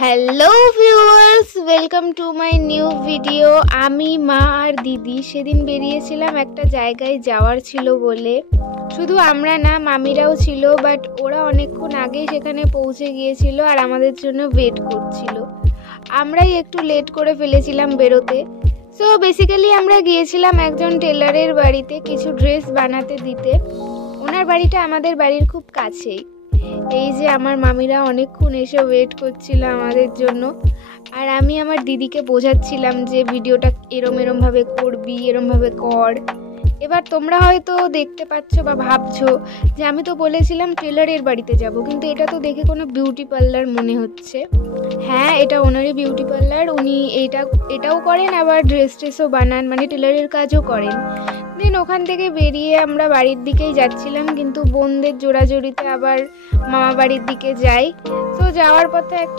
Hello viewers, welcome to my new video. আমি মা আর দিদি সেদিন বেরিয়েছিলাম একটা জায়গায় যাওয়ার ছিল বলে। শুধু আমরা না, মামিরাও ছিল, বাট ওরা অনেকক্ষণ আগেই সেখানে পৌঁছে গিয়েছিল আর আমাদের জন্য ওয়েট করছিল। আমরাই একটু লেট করে ফেলেছিলাম বেরোতে। সো বেসিক্যালি আমরা গিয়েছিলাম একজন টেলারের বাড়িতে কিছু ড্রেস বানাতে দিতে। ওনার বাড়িটা আমাদের বাড়ির খুব কাছেই। এই যে আমার মামিরা অনেকক্ষণ এসে ওয়েট করছিল আমাদের জন্য, আর আমি আমার দিদিকে বোঝাচ্ছিলাম যে ভিডিওটা এরমভাবে করবি, এরমভাবে কর। এবার তোমরা হয়তো দেখতে পাচ্ছ বা ভাবছো যে আমি তো বলেছিলাম টেলারের বাড়িতে যাব, কিন্তু এটা তো দেখে কোনো বিউটি পার্লার মনে হচ্ছে। হ্যাঁ, এটা ওনারই বিউটি পার্লার। উনি এটাও করেন, আবার ড্রেসও বানান, মানে টেলারের কাজও করেন। দেন ওখান থেকে বেরিয়ে আমরা বাড়ির দিকেই যাচ্ছিলাম, কিন্তু বোনদের জোড়াজড়িতে আবার মামা বাড়ির দিকে যাই। তো যাওয়ার পথে একটা